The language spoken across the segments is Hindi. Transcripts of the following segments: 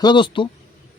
हेलो दोस्तों,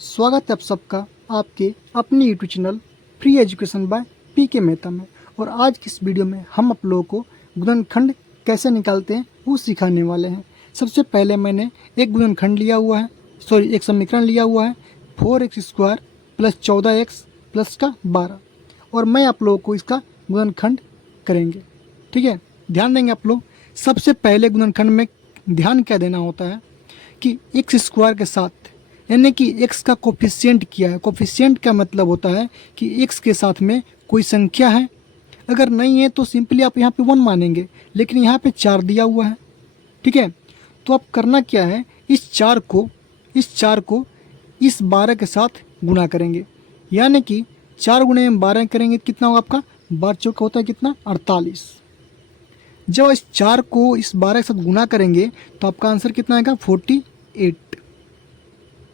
स्वागत है आप सबका आपके अपने YouTube channel free education by PK Mehta में। और आज की इस वीडियो में हम आप लोगों को गुणनखंड कैसे निकालते हैं वो सिखाने वाले हैं। सबसे पहले मैंने एक गुणनखंड लिया हुआ है, एक समीकरण लिया हुआ है 4x² प्लस 14x प्लस का 12, और मैं आप लोगों को इसका गुणनखंड करेंगे। ठीक है, ध्यान देंगे आप लोग। सबसे पहले गुणनखंड में ध्यान क्या देना होता है कि x² के साथ, यानी कि x का कोफिशिएंट क्या है। कोफिशिएंट का मतलब होता है कि x के साथ में कोई संख्या है, अगर नहीं है तो सिंपली आप यहाँ पे 1 मानेंगे, लेकिन यहाँ पे 4 दिया हुआ है। ठीक है, तो आप करना क्या है, इस 4 को इस 12 के साथ गुना करेंगे, यानी कि 4 गुणे में 12 करेंगे कितना होगा आपका 12 चौका होता है कितना 48। जब इस 4 को इस 12 के साथ गुना करेंगे तो आपका आंसर कितना आएगा 48।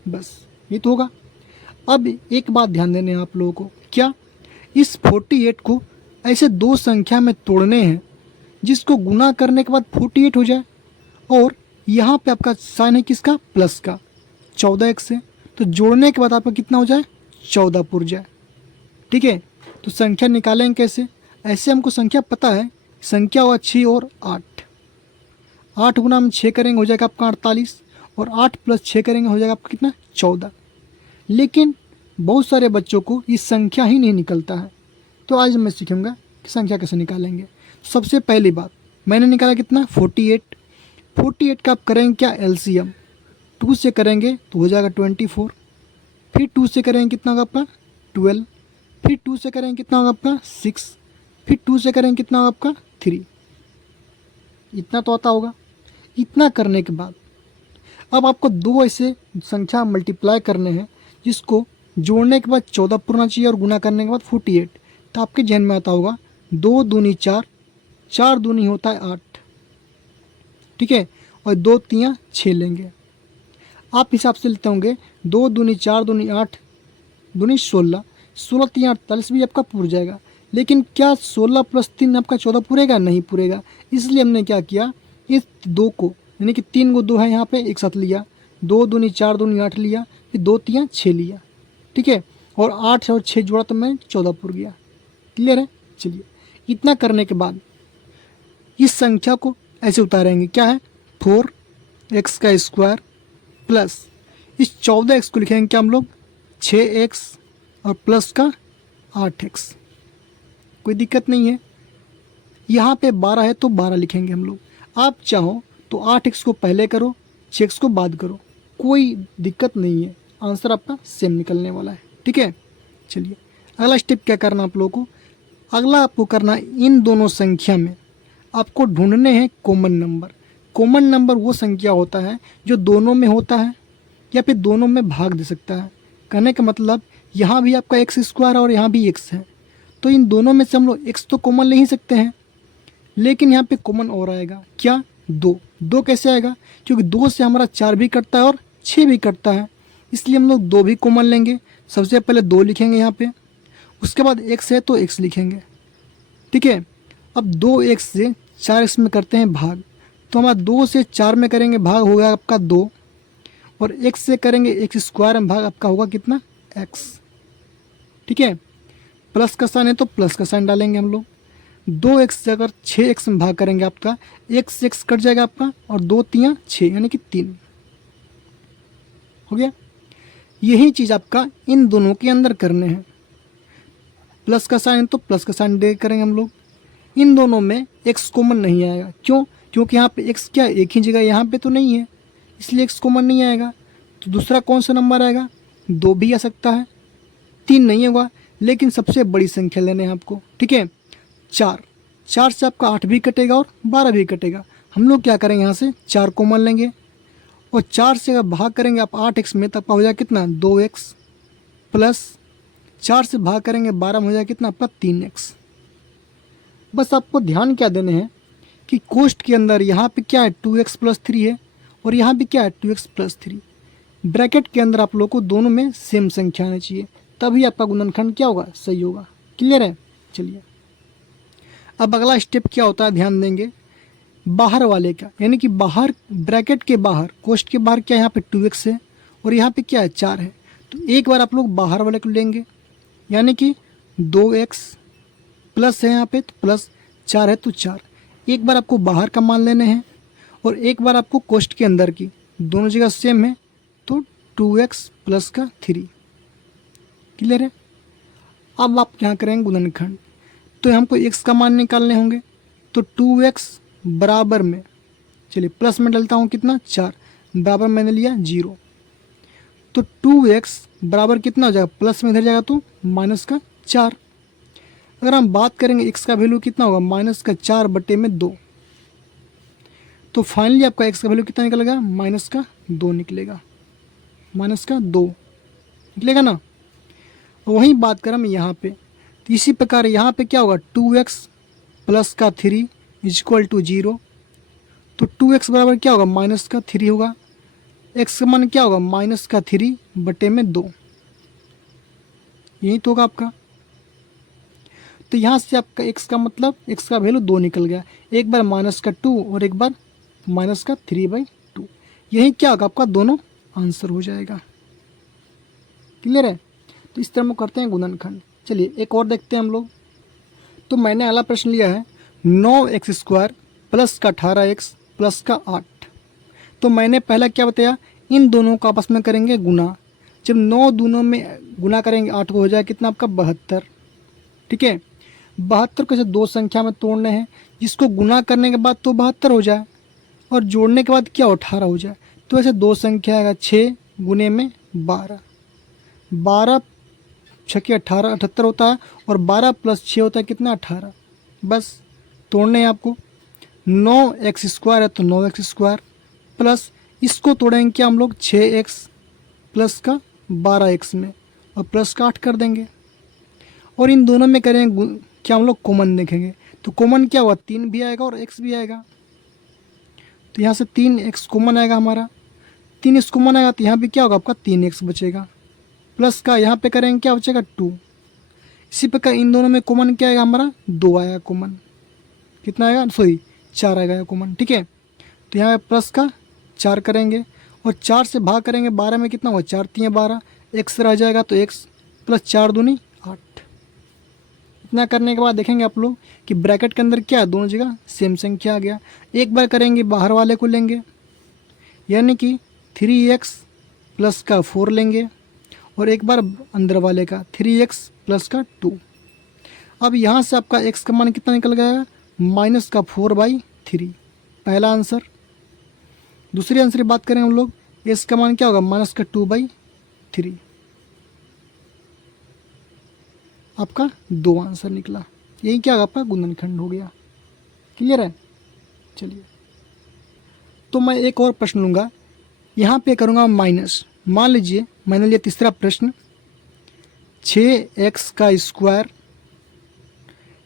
बस ये तो होगा। अब एक बात ध्यान देने हैं आप लोगों को, क्या इस 48 को ऐसे दो संख्या में तोड़ने हैं जिसको गुना करने के बाद 48 हो जाए, और यहाँ पे आपका साइन है किसका प्लस का 14x से, तो जोड़ने के बाद आपका कितना हो जाए 14 पुर जाए। ठीक है, तो संख्या निकालेंगे कैसे, ऐसे हमको संख्या पता है, संख्या हुआ 6 और 8 गुना में 6 करेंगे हो जाएगा आपका 48, और 8 प्लस 6 करेंगे हो जाएगा आपका कितना 14। लेकिन बहुत सारे बच्चों को ये संख्या ही नहीं निकलता है, तो आज मैं सीखूंगा कि संख्या कैसे निकालेंगे। सबसे पहली बात मैंने निकाला कितना 48 का आप करेंगे क्या एलसीएम, 2 से करेंगे तो हो जाएगा 24, फिर 2 से करेंगे कितना होगा आपका 12, फिर 2 से करेंगे कितना होगा आपका 6, फिर 2 से करेंगे कितना होगा आपका 3। इतना तो आता होगा। इतना करने के बाद अब आपको दो ऐसे संख्या मल्टीप्लाई करने हैं जिसको जोड़ने के बाद 14 पुरना चाहिए और गुना करने के बाद 48। तो आपके जहन में आता होगा 2 दूनी 4, 4 दूनी होता है 8। ठीक है, और 2 तियाँ 6 लेंगे। आप हिसाब से लेते होंगे 2 दूनी 4 दूनी 8 दूनी 16, 16 तियाँ 48 भी आपका पूर जाएगा। लेकिन क्या 16 प्लस 3 आपका 14 पूरेगा? नहीं पूरेगा। इसलिए हमने क्या किया, इस 2 को यानी कि 3 को 2 है यहाँ पे एक साथ लिया, 2 दूनी 4 दूनी 8 लिया, फिर 2 तियाँ 6 लिया। ठीक है, और 8 और 6 जोड़ा तो मैं 14 पुर गया। क्लियर है? चलिए, इतना करने के बाद इस संख्या को ऐसे उतारेंगे, क्या है 4x² प्लस इस 14x को लिखेंगे क्या हम लोग 6x और प्लस का 8x। कोई दिक्कत नहीं है। यहाँ पे 12 है तो 12 लिखेंगे हम लोग। आप चाहो तो 8x को पहले करो, 6x को बाद करो, कोई दिक्कत नहीं है, आंसर आपका सेम निकलने वाला है। ठीक है, चलिए अगला स्टेप क्या करना आप लोगों को, अगला आपको करना इन दोनों संख्या में आपको ढूंढने हैं कॉमन नंबर। कॉमन नंबर वो संख्या होता है जो दोनों में होता है या फिर दोनों में भाग दे सकता है। कहने का मतलब यहाँ भी आपका x² और यहाँ भी x है, तो इन दोनों में से हम लोग x तो कॉमन ले ही सकते हैं, लेकिन यहाँ पे कॉमन और आएगा क्या 2 कैसे आएगा, क्योंकि 2 से हमारा 4 भी कटता है और 6 भी कटता है, इसलिए हम लोग 2 भी कॉमन लेंगे। सबसे पहले 2 लिखेंगे यहाँ पे, उसके बाद x है तो x लिखेंगे। ठीक है, अब 2x से 4x में करते हैं भाग, तो हमारा 2 से 4 में करेंगे भाग होगा आपका 2, और x से करेंगे x² में भाग आपका होगा कितना x। ठीक है, प्लस का साइन है तो प्लस का साइन डालेंगे हम लोग। 2x से अगर 6x में भाग करेंगे आपका x कट जाएगा आपका, और 2 तियाँ 6 यानी कि 3 हो गया। यही चीज़ आपका इन दोनों के अंदर करने हैं। प्लस का साइन तो प्लस का साइन दे करेंगे हम लोग। इन दोनों में x कॉमन नहीं आएगा, क्यों? क्योंकि यहाँ पे x क्या एक ही जगह यहाँ पे तो नहीं है, इसलिए x कॉमन नहीं आएगा। तो दूसरा कौन सा नंबर आएगा, 2 भी आ सकता है, 3 नहीं होगा, लेकिन सबसे बड़ी संख्या लेने हैं आपको। ठीक है, 4 से आपका 8 भी कटेगा और 12 भी कटेगा। हम लोग क्या करेंगे, यहाँ से 4 कॉमन लेंगे, और 4 से अगर भाग करेंगे आप 8x में, तब आपका हो जाएगा कितना 2x, प्लस 4 से भाग करेंगे 12 में हो जाएगा कितना आपका 3x। बस आपको ध्यान क्या देने हैं कि कोष्ठ के अंदर यहाँ पे क्या है 2x प्लस 3 है, और यहाँ भी क्या है 2x प्लस 3। ब्रैकेट के अंदर आप लोग को दोनों में सेम संख्या आनी चाहिए, तभी आपका गुणनखंड क्या होगा सही होगा। क्लियर है? चलिए, अब अगला स्टेप क्या होता है, ध्यान देंगे बाहर वाले का, यानी कि बाहर ब्रैकेट के बाहर कोष्ठ के बाहर क्या यहाँ पे 2x है, और यहाँ पे क्या है 4 है। तो एक बार आप लोग बाहर वाले को लेंगे, यानी कि 2x प्लस है यहाँ पे तो प्लस 4 है तो 4। एक बार आपको बाहर का मान लेने हैं और एक बार आपको कोष्ठ के अंदर की, दोनों जगह सेम है तो 2x प्लस का 3। क्लियर है। अब आप यहाँ करेंगे गुणनखंड, तो हमको x का मान निकालने होंगे। तो 2x बराबर में, चलिए प्लस में डालता हूँ कितना 4, बराबर मैंने लिया 0। तो 2x बराबर कितना हो जाएगा, प्लस में इधर जाएगा तो माइनस का 4। अगर हम बात करेंगे x का वैल्यू कितना होगा, माइनस का 4 बटे में 2। तो फाइनली आपका x का वैल्यू कितना निकलेगा, माइनस का 2 निकलेगा, माइनस का 2 निकलेगा ना। वही बात करें हम यहाँ पे, तो इसी प्रकार यहाँ पे क्या होगा, 2x प्लस का 3 इक्वल टू 0। तो 2x बराबर क्या होगा, माइनस का 3 होगा। x का मान क्या होगा, माइनस का 3 बटे में 2, यही तो होगा आपका। तो यहाँ से आपका x का मतलब, x का वैल्यू 2 निकल गया। एक बार माइनस का 2 और एक बार माइनस का 3/2, यही क्या होगा आपका, दोनों आंसर हो जाएगा। क्लियर है। तो इस तरह हम करते हैं गुणनखंड। चलिए एक और देखते हैं हम लोग। तो मैंने अगला प्रश्न लिया है 9x² प्लस का 18x प्लस का 8। तो मैंने पहला क्या बताया, इन दोनों को आपस में करेंगे गुना। जब 9 दोनों में गुना करेंगे 8 को हो जाएगा कितना आपका 72। ठीक है, 72 को ऐसे दो संख्या में तोड़ने हैं, जिसको गुना करने के बाद तो 72 हो जाए और जोड़ने के बाद क्या 18 हो जाए। तो ऐसे दो संख्या आएगा 6 गुने में 12, 12 छके 18, 78 होता है और 12 प्लस 6 होता है कितना 18। बस तोड़ने हैं आपको। 9x² है तो 9x² प्लस इसको तोड़ेंगे क्या हम लोग 6x प्लस का 12x में और प्लस का 8 कर देंगे। और इन दोनों में करेंगे क्या हम लोग कॉमन देखेंगे। तो कॉमन क्या हुआ, 3 भी आएगा और x भी आएगा। तो यहाँ से 3x कॉमन आएगा हमारा, 3x कॉमन आएगा तो यहाँ पे क्या होगा आपका 3x बचेगा। प्लस का यहाँ पे करेंगे क्या बचेगा 2। इसी प्रकार इन दोनों में कॉमन क्या आएगा हमारा 2 आएगा कॉमन, कितना आएगा सॉरी 4 आएगा कॉमन। ठीक है, तो यहाँ पे प्लस का 4 करेंगे और 4 से भाग करेंगे 12 में कितना हुआ 4 3 12, x रह जाएगा तो x प्लस 4 दूनी 8। इतना करने के बाद देखेंगे आप लोग कि ब्रैकेट के अंदर क्या है, दोनों जगह सेम संख्या आ गया। एक बार करेंगे बाहर वाले को लेंगे, यानी कि 3x प्लस का 4 लेंगे और एक बार अंदर वाले का 3x प्लस का 2। अब यहाँ से आपका x का मान कितना निकल गया, माइनस का 4/3, पहला आंसर। दूसरी आंसर की बात करें हम लोग, x का मान क्या होगा माइनस का 2/3, आपका 2 आंसर निकला। यही क्या होगा आपका गुणनखंड हो गया। क्लियर है। चलिए तो मैं एक और प्रश्न लूँगा, यहाँ पे करूँगा माइनस। मान लीजिए मैंने लिया तीसरा प्रश्न 6x²,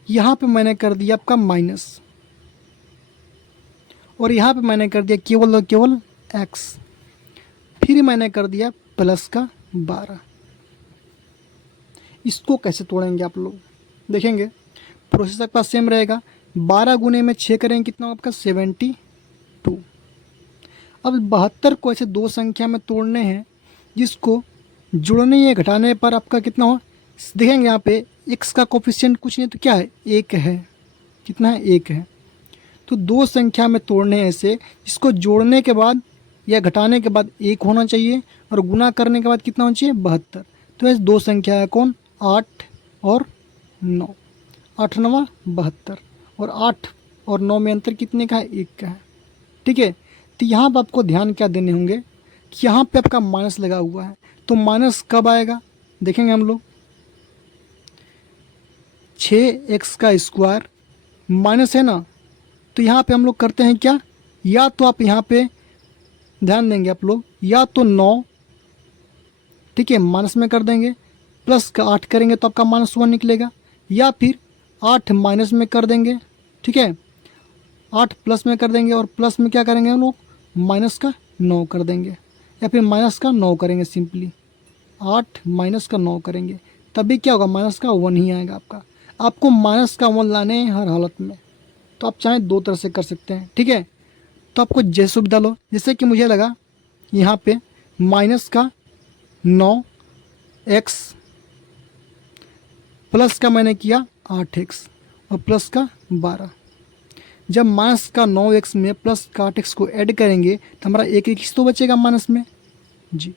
यहाँ पे मैंने कर दिया आपका माइनस और यहाँ पे मैंने कर दिया केवल और केवल x, फिर मैंने कर दिया प्लस का 12। इसको कैसे तोड़ेंगे आप लोग देखेंगे, प्रोसेस आपका सेम रहेगा। 12 गुने में 6 करेंगे कितना होगा आपका 72। अब 72 को ऐसे दो संख्या में तोड़ने हैं, जिसको जोड़ने या घटाने पर आपका कितना हो देखेंगे। यहाँ पे x का कोफिशिएंट कुछ नहीं तो क्या है 1 है, कितना है 1 है। तो दो संख्या में तोड़ने हैं ऐसे, जिसको जोड़ने के बाद या घटाने के बाद 1 होना चाहिए और गुना करने के बाद कितना होना चाहिए 72। तो ऐसे दो संख्या है कौन 8 और 9, 8 9 72 और 8 और 9 में अंतर कितने का है 1 का है। ठीक है, तो यहाँ पर आपको ध्यान क्या देने होंगे कि यहाँ पे आपका माइनस लगा हुआ है। तो माइनस कब आएगा देखेंगे हम लोग, 6x² माइनस है ना, तो यहाँ पे हम लोग करते हैं क्या, या तो आप यहाँ पे ध्यान देंगे आप लोग, या तो 9 ठीक है माइनस में कर देंगे, प्लस का 8 करेंगे तो आपका -1 निकलेगा, या फिर 8 माइनस में कर देंगे। ठीक है, 8 प्लस में कर देंगे और प्लस में क्या करेंगे हम लोग माइनस का 9 कर देंगे, या फिर माइनस का 9 करेंगे। सिंपली 8 माइनस का 9 करेंगे, तभी क्या होगा माइनस का 1 ही आएगा आपका। आपको माइनस का 1 लाने हैं हर हालत में, तो आप चाहें दो तरह से कर सकते हैं। ठीक है, तो आपको जैसे सुविधा लो, जैसे कि मुझे लगा यहाँ पे माइनस का 9x प्लस का मैंने किया 8x और प्लस का 12। जब माइनस का 9x में प्लस का 8x को ऐड करेंगे तो हमारा एक एक तो बचेगा माइनस में जी।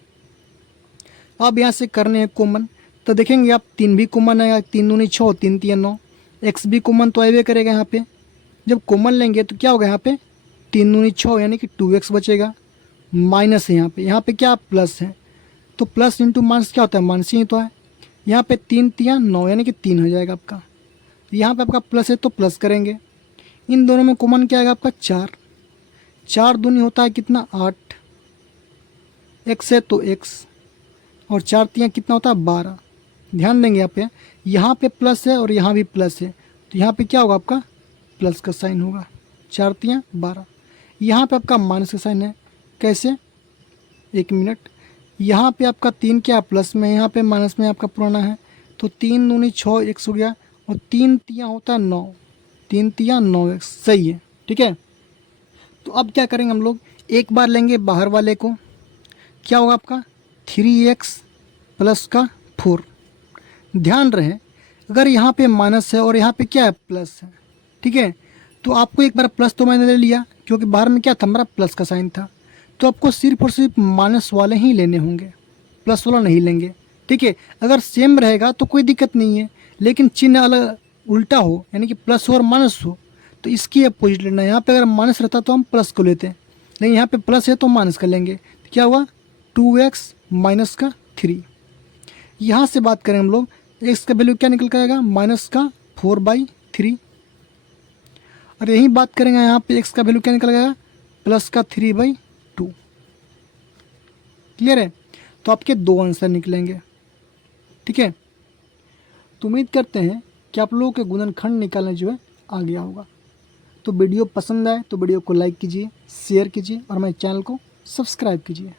अब यहाँ से करने हैं कॉमन, तो देखेंगे आप 3 भी कॉमन आएगा, 3 दूनी 6, 3 तिया 9, x भी कॉमन तो आएगा करेगा यहाँ पे। जब कॉमन लेंगे तो क्या होगा यहाँ पे 3 दूनी 6 यानी कि 2x बचेगा, माइनस है यहाँ पे क्या प्लस है, तो प्लस इंटू माइनस क्या होता है माइनस ही तो है। यहाँ पे 3 तिया 9 यानी कि 3 हो जाएगा आपका। यहाँ पे आपका प्लस है तो प्लस करेंगे, इन दोनों में कॉमन क्या आएगा आपका 4, 4 दूनी होता है कितना 8, x है तो x और 4 तिया कितना होता है 12। ध्यान देंगे यहाँ पे प्लस है और यहाँ भी प्लस है, तो यहाँ पे क्या होगा आपका प्लस का साइन होगा, 4 तिया 12। यहाँ पे आपका माइनस का साइन है, कैसे 1 मिनट, यहाँ पे आपका 3 क्या प्लस में, यहाँ पे माइनस में आपका पुराना है, तो 3 दूनी 6 x हो गया और 3 तिया होता है 9, 3 तिया 9x सही है। ठीक है, तो अब क्या करेंगे हम लोग, एक बार लेंगे बाहर वाले को, क्या होगा आपका 3x प्लस का 4। ध्यान रहे अगर यहाँ पे माइनस है और यहाँ पे क्या है प्लस है, ठीक है, तो आपको एक बार प्लस तो मैंने ले लिया क्योंकि बाहर में क्या था हमारा प्लस का साइन था, तो आपको सिर्फ और सिर्फ माइनस वाले ही लेने होंगे, प्लस वाला नहीं लेंगे। ठीक है, अगर सेम रहेगा तो कोई दिक्कत नहीं है, लेकिन चिन्ह अलग उल्टा हो यानी कि प्लस हो और माइनस हो तो इसकी अपोजिट लेना है। यहाँ पे अगर माइनस रहता तो हम प्लस को लेते हैं, लेकिन यहाँ पे प्लस है तो माइनस कर लेंगे, तो क्या हुआ 2x माइनस का 3। यहाँ से बात करें हम लोग, x का वैल्यू क्या निकल कर आएगा माइनस का 4/3, और यही बात करेंगे यहाँ पे x का वैल्यू क्या निकल आएगा प्लस का 3/2। क्लियर है, तो आपके 2 आंसर निकलेंगे। ठीक है, तो उम्मीद करते हैं कि आप लोगों के गुणनखंड निकालने जो है आ गया होगा। तो वीडियो पसंद आए तो वीडियो को लाइक कीजिए, शेयर कीजिए और हमारे चैनल को सब्सक्राइब कीजिए।